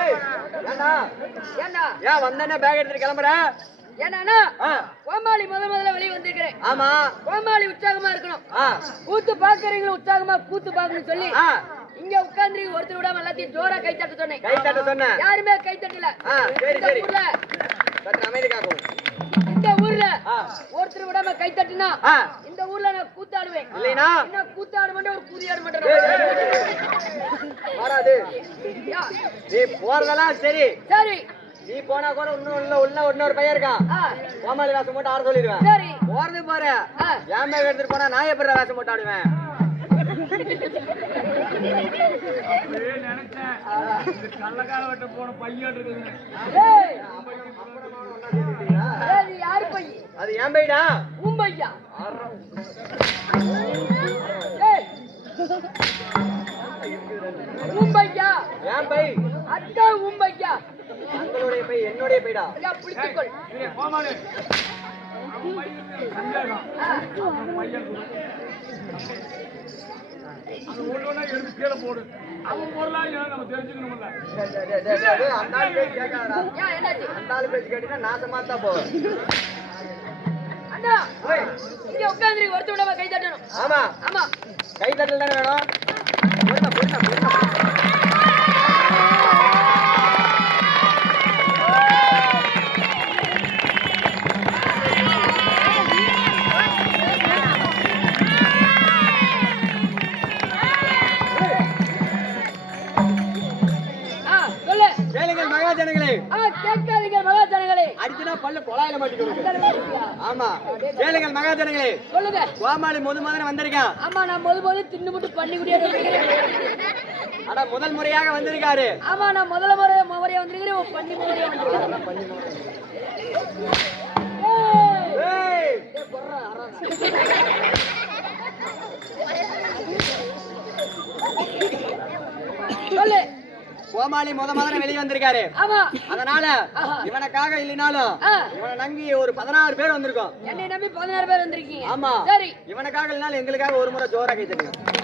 ஏய், ஏண்டா ஏண்டா ஏன் வந்தேனே பேக் எடுத்துட்டு கிளம்புற? ஏன்னா ஆ, கோமாளி முத முதல்ல வெளியே வந்திருக்கிறேன். ஆமா. கோமாளி உற்சாகமா இருக்கணும். கூத்து பாக்குறீங்களும் உற்சாகமா கூத்து பாக்கணும்னு சொல்லி இங்க உட்கார்ந்து ஒருத்தர் விடாம எல்லாத்தையும் ஜோரா கை தட்ட சொன்னேன். கை தட்ட சொன்னேன். யாருமே கை தட்டல. சரி, சரி. அமைதி காக்கும் இந்த ஊர்ல ஒருத்தர் விடாம கை தட்டினா இந்த ஊர்ல நான் கூத்தாடுவேன். இல்லைனா? என்ன கூத்தாட மாட்டேன் ஒரு கூதி ஆட டேய், டேய், மாட்டேன் வராது. நீ போறதெல்லாம் சரி. சரி. நீ போனா கூட இன்னும் உள்ள உள்ள இன்னொரு பையன் இருக்கான். கோமாளி வேஷம் போட்டு ஆட சொல்லிடுவேன். சரி. போறது பாரு. ஆ, என் பேக் எடுத்துட்டு போனா நான் எப்படி வேஷம் போட்டு ஆடுவேன். அப்படியே நினைச்சேன். இந்த கள்ளக்கால வெட்ட போன பையன் இருக்குது. அது என் பையடா உன் பையா? உன் பையா? என் பை? அதான் உன் பையா? தங்களுடைய பை என்னுடைய பைடா? ஐயா, பிடித்துக்கொள் கோமாளி. போடு. அவன் பொருளா ஏன் நம்ம தெரிஞ்சுக்கணும்ல. அந்த ஆள் பேச்சு ஏன், என்னாச்சு? அந்த ஆள் பேச்சு கேட்டீங்கன்னா நாசமா தான் போவேன் அண்ணா இங்க உட்கார்ந்து ஒருத்தர் விடாம கை தட்டணும். ஆமா. ஆமா. கை தட்டல் தானே வேணும்? ஆமா. கேளுங்கள் மகாஜனங்களே. சொல்லுங்க. கோமாளி முது முதல்ல வந்திருக்கான் ஆமா நான் முத முதல்ல தின்னு முட்டு பண்ணி குடியா அட முதல் முறையாக வந்திருக்காரு. ஆமா நான் முதல்ல முறை முறையா வந்திருக்கிறேன் பண்ணி முறையா ஏய், ஏய், ஏய், பொர்றா, அறாதா. சொல்லு கோமாளி முத முதல்ல வெளியே வந்திருக்காரு. அதனால. இவனுக்காக இல்லைனாலும் இவனை நம்பி ஒரு பதினாறு பேர் வந்திருக்கோம். என்னை நம்பி பதினாறு பேர் வந்திருக்கீங்க. ஆமா. சரி. இவனுக்காக இல்லைனாலும் எங்களுக்காக ஒரு முறை ஜோரா கை தட்டுங்க.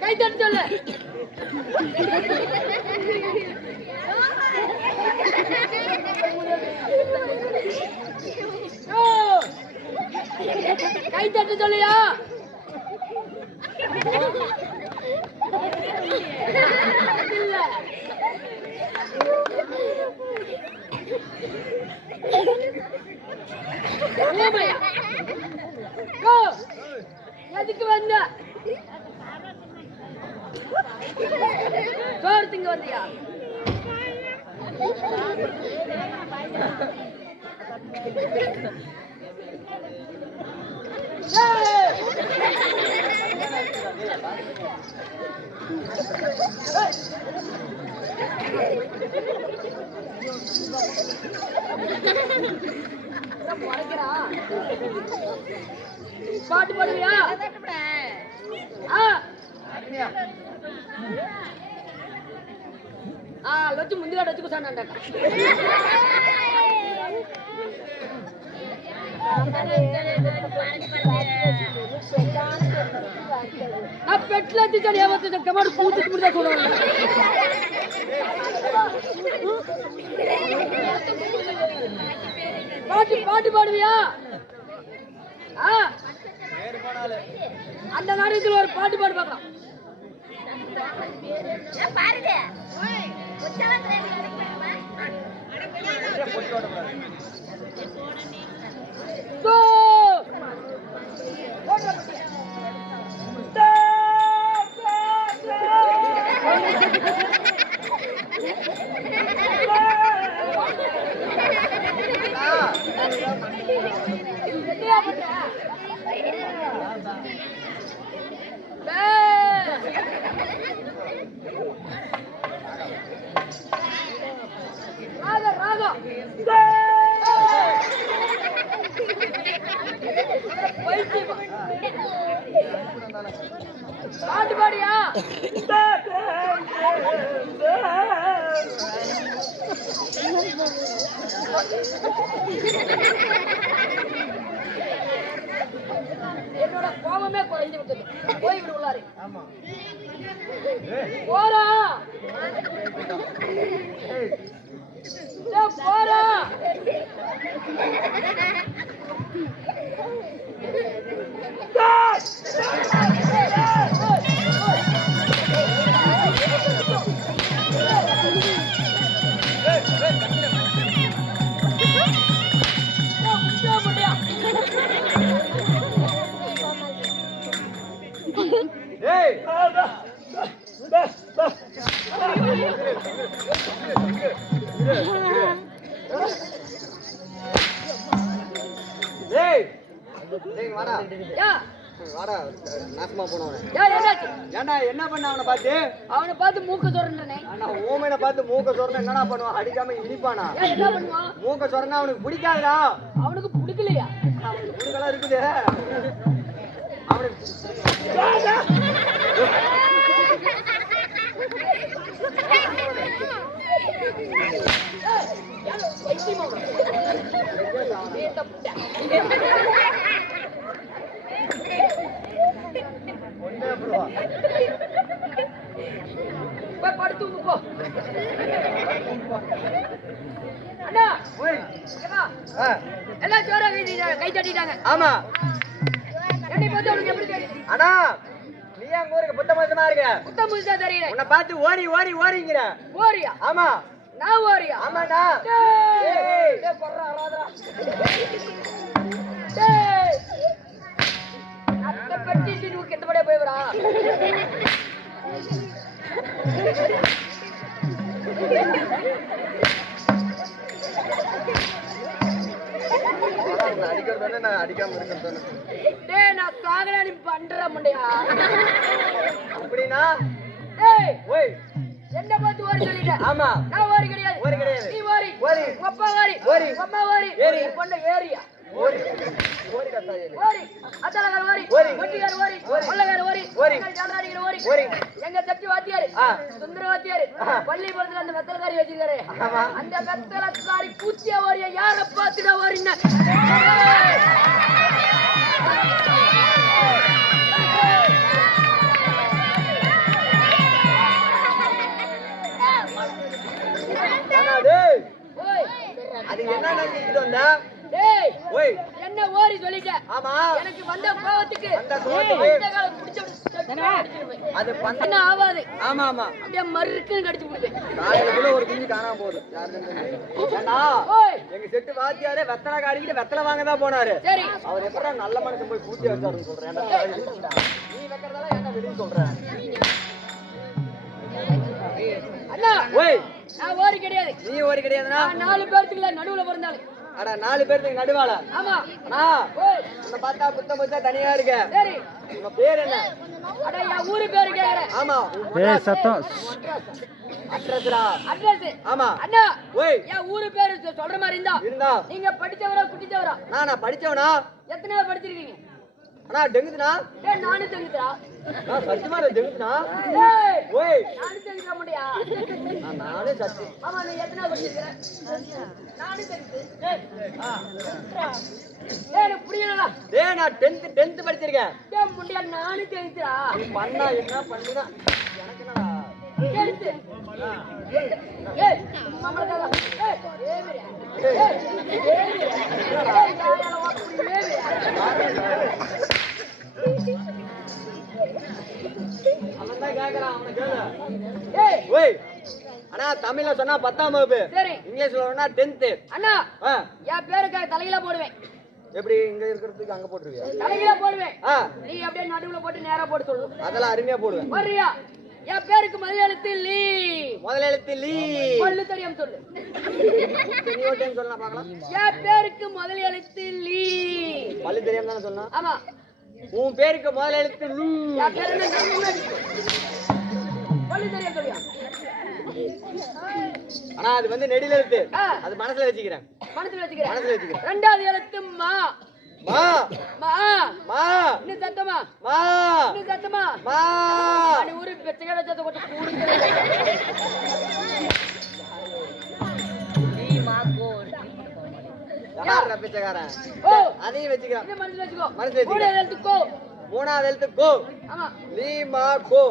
கை தட்டு சொல்லு. கை தட்டு சொல்லியா. எதுக்கு வந்த? சோறு திங்க வந்தியா? பாட்டு பாடுவியா? ஆ ఆ వచ్చి ముందుగా వచ్చి కూర్చోండి நான் பெட்ல திச்சடி ஏமாத்து கமாடு கூத்து முடிதா சொல்லுவாங்க பாட்டு பாட்டு பாடுவியா ஆ அந்த நாடகத்தில் ஒரு பாட்டு பாடு பார்க்கலாம் பாருங்க Go! பாட்டு பாடியா என்னோட கோபமே குறைந்து விட்டது போய் விடு உள்ளாரு போறா என்ன பண்ண அவனை பார்த்து அவனை பார்த்து மூக்க சொல்றேனே ஆனா பார்த்து மூக்க சொரண என்னடா பண்ணுவான் அடிக்காம இடிப்பானா என்ன பண்ணுவான் மூக்க சொரணா அவனுக்கு பிடிக்காதா அவனுக்கு பிடிக்கலையா அவனுக்கு பிடிக்கலாம் இருக்குது அண்ணா. எல்லாம் ஜோரா கை தட்டிட்டாங்க ஆமா. எப்படி தெரியுது அண்ணா நீ அங்க ஊருக்கு புத்த மோசமா இருக்க குத்தம் புதுசா தெரியல உன்னை பார்த்து ஓடி ஓடி ஓடிங்கிற ஓரியா ஆமா நான் ஓரியா ஏய். அழாதடா. டேய். அத்தை பெட்டிட்டு நீ கெட்டபடியா போய் வரா. அடிக்காம இருக்கிறது டேய், நான் சாகல, நீ பண்ற முண்டையா. அப்படின்னா டேய், ஓய் என்னை பார்த்து ஓரி சொல்லிட்ட. ஆமா நான் ஓரி கிடையாது. ஓரி கிடையாது. நீ ஓரி. ஓரி. அப்பா ஓரி. அம்மா ஓரி. ஏரி. பொண்ணு ஏரியா. கத்தாயே ஓரி. ஓரி. எங்க ஜாலராடிக்கிற ஓரி. ஓரி. எங்க சக்தி வாத்தியாரு. சுந்தர வாத்தியாரு. பள்ளிக்கூடத்துல அந்த வெத்தலக்காரி வச்சிருக்காரு. அந்த வெத்தலக்காரி பூச்சியா ஓரிய யார பாத்துடா ஓரின அது என்ன நினைச்சிட்டு வந்த? டேய் ஓய். என்ன ஓரி சொல்லிட்ட? ஆமா. எனக்கு வந்த கோவத்துக்கு கோவத்துக்கு. அது பண்ண ஆகாது. ஆமா ஆமா. அப்படியே மறுக்குன்னு கடிச்சு விடுவேன் காலையில ஒரு குஞ்சு காணாம போகுது. ஏண்டா? ஓய். எங்க செட்டு வாத்தியாரே வெத்தலை காரிக்கிட்டு வெத்தலை வாங்க தான் போனாரு. சரி. அவர் எப்படா நல்ல மனுஷன் போய் பூத்தி வச்சாருன்னு சொல்றேன். நீ வைக்கிறதால என்ன வெளியே சொல்ற? நான் ஓரி கிடையாது. நீ ஒரு கிடையாதுனா நாலு பேர்த்துக்குள்ள நடுவுல பிறந்தாலும் அட நாலு பேருக்கு நடுவாள? ஆமா. அண்ணா ஓய் உன்னை பார்த்தா புத்த புத்தா தனியா இருக்க. சரி. உங்க பேர் என்ன? அட என் ஊரு பேரு கேக்குறேன் ஆமா. சத்தம். அட்ரஸ்டா? அட்ரஸ். ஆமா. அண்ணா ஓய். என் ஊரு பேரு சொல்ற மாதிரி இருந்தா. இருந்தா. நீங்க படிச்சவரா குட்டிச்சவரா? நான் நான் படிச்சவனா? எத்தனை படிச்சிருக்கீங்க. அண்ணா டெங்குதுண்ணா? டேய் நானும் தெரிஞ்சுடா நான் சத்தியமா டேய் ஓய். நானும் தெரிஞ்சுக்க முடியா நான் நானே சத்தி ஆமா நீ எத்தனை படிச்சிருக்க நானும் தெரிஞ்சு டேய் எனக்கு புரியலடா. டேய் நான் படிச்சிருக்கேன். டேய் முண்டியா நானும் தெரிஞ்சுடா நீ பண்ணா என்ன பண்ணுனா? எனக்கு என்னடா? ஏய் ஏய் ஏய் அண்ணா தமிழ்ல சொன்னா பத்தாம் வகுப்பு. சரி. இங்கிலீஷ்ல சொன்னா டென்த்து. அண்ணா என் பேருக்காக தலையில போடுவேன். எப்படி இங்க இருக்கிறதுக்கு அங்க போட்டுருவியா? தலையில போடுவேன். நீ அப்படியே நடுவுல போட்டு நேரா போட்டு சொல்லு. அதெல்லாம் அருமையா போடுவேன். வர்றியா? என் பேருக்கு முதல் எழுத்து லீ முதல்ல எழுத்து லீ. பல்லு தெரியாம சொல்லு. நீ ஒரு டைம் சொல்லலாம் பார்க்கலாம். என் பேருக்கு முதல் எழுத்து லீ? பள்ளி தெரியாம தானே சொன்னா? ஆமா. உன் பேருக்கு முதல்ல எழுத்து லூ. என் பேரு என்ன? முன்னாடி. பல்லு தெரியாம சொல்லியா? ஆனா அது வந்து நெடில எழுத்து. அது மனசுல வச்சுக்கிறேன். மனசுல வச்சுக்கிறேன். மனசுல வச்சுக்கிறேன். ரெண்டாவது எழுத்து மா. மா. மா. மா. இன்னும் சத்தமா? மா. இன்னும் சத்தமா? மா. அடி ஊரு பெச்சகட சத்த கொஞ்சம் கூடுங்க யார் பிச்சைக்காரன்? ஓ. அதையும் வச்சுக்கிறேன் மனசுல வச்சுக்கோ? மனசுல வச்சுக்கிறேன். மூணாவது எழுத்து கோ. மூணாவது எழுத்து கோ. ஆமா. லீ மா கோ.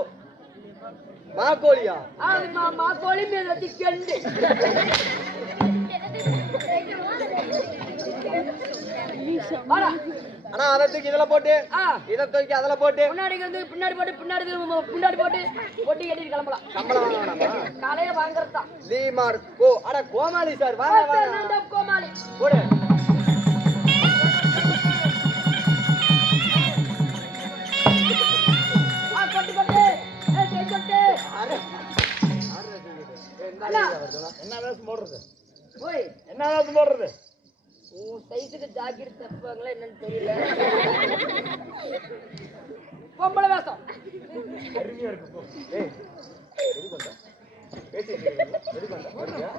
மா கோழியா? அது மா மா கோழி மேல கெண்டு. ஆனா அதை தூக்கி இதுல போட்டு இதை தூக்கி அதுல போட்டு. முன்னாடி வந்து பின்னாடி போட்டு பின்னாடி திரும்ப முன்னாடி போட்டு பொட்டி கட்டிட்டு கிளம்பலாம். சம்பளம் வேணாமா காலையில வாங்குறது லீ மார் கோ அட கோமாளி சார் வாங்க வாங்க. கோமாளி? போடு. கொட்டு கொட்டு. கொட்டு. என்ன வேஷம் போடுறது? என்ன வேஷம் போடுறது? உன் சைஸுக்கு ஜாக்கெட் தப்பாங்களா என்னன்னு தெரியல. பொம்பளை வேஷம். அருமையா இருக்கு போ. ஏய், எதுக்கு வந்த? பேசிட்டு இருக்கீங்க. எதுக்கு வந்த? வரியா?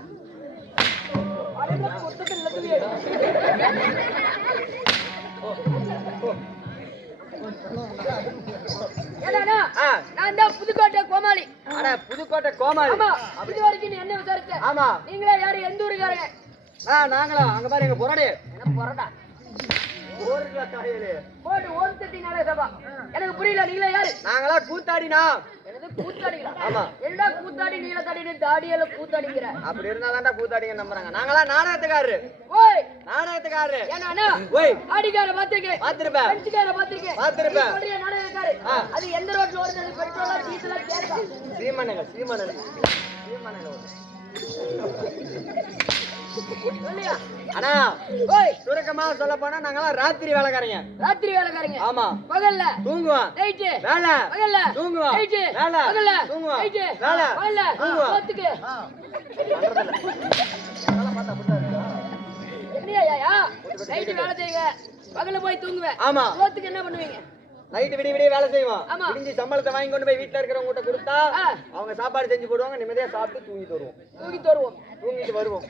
அடங்க கொட்டத்து இல்லத்துலயே ஏடாண்ணா ஆ, நான் தான் புதுக்கோட்டை கோமாளி. அட, புதுக்கோட்டை கோமாளி. ஆமா இது வரைக்கும் என்ன விசாரிச்ச? ஆமா. நீங்களே யாரு? எந்த ஊருக்காரங்க? ஆ நாங்களா அங்க பாரு எங்க புறடே. என்ன சபா. எனக்கு புரியல நீங்களே யாரு? நாங்களா கூத்தாடினா? எனது கூத்தாடிகளா? ஆமா. என்னடா கூத்தாடி நீல தாடின்னு தாடியில கூத்தாடிங்கிற அப்படி இருந்தா கூத்தாடிங்க நம்புறாங்க. நாங்களா நாடகத்துக்காரரு. ஓய்! நாடகத்துக்காரரு. ஏன்னா ஓய்! ஆடிக்கார பாத்திருக்கேன் பாத்திருப்ப பெஞ்சுக்கார பாத்திருக்கேன். அது எந்த ரோட்ல பெட்ரோலா டீசலா கேஸா? சீமனுங்க சீமனுங்க. சீமனுங்க சொல்லியா அண்ணா ஓய். சுருக்கமா சொல்ல போனா ராத்திரி வேலைக்காரங்க. ராத்திரி வேலைக்காரங்க. ஆமா. பகல்ல. தூங்குவோம். நைட்டு. வேலை. பகல்ல. தூங்குவோம். நைட்டு. வேலை. பகல்ல. தூங்குவோம். நைட்டு. வேலை. பகல்ல. தூங்குவோம். என்னையா நைட்டு வேலை செய்வ பகல்ல போய் தூங்குவேன். ஆமா. சோத்துக்கு என்ன பண்ணுவீங்க? நைட்டு விடிய விடிய வேலை செய்வோம் ஆமா. விடிஞ்சு சம்பளத்தை வாங்கி கொண்டு போய் வீட்டுல இருக்கிறவங்க கிட்ட கொடுத்தா. அவங்க சாப்பாடு செஞ்சு போடுவாங்க நிம்மதியா சாப்பிட்டு தூங்கிட்டு வருவோம் தூக்கி தருவோம். தூங்கிட்டு வருவோம்.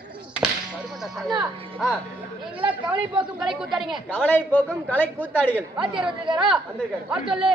கவலை போக்கும் கலை கூத்தாடிங்க. கவலை போக்கும் கலை கூத்தாடிகள். வாத்தியார் வந்திருக்காரா? வந்திருக்காரு. வர சொல்லு.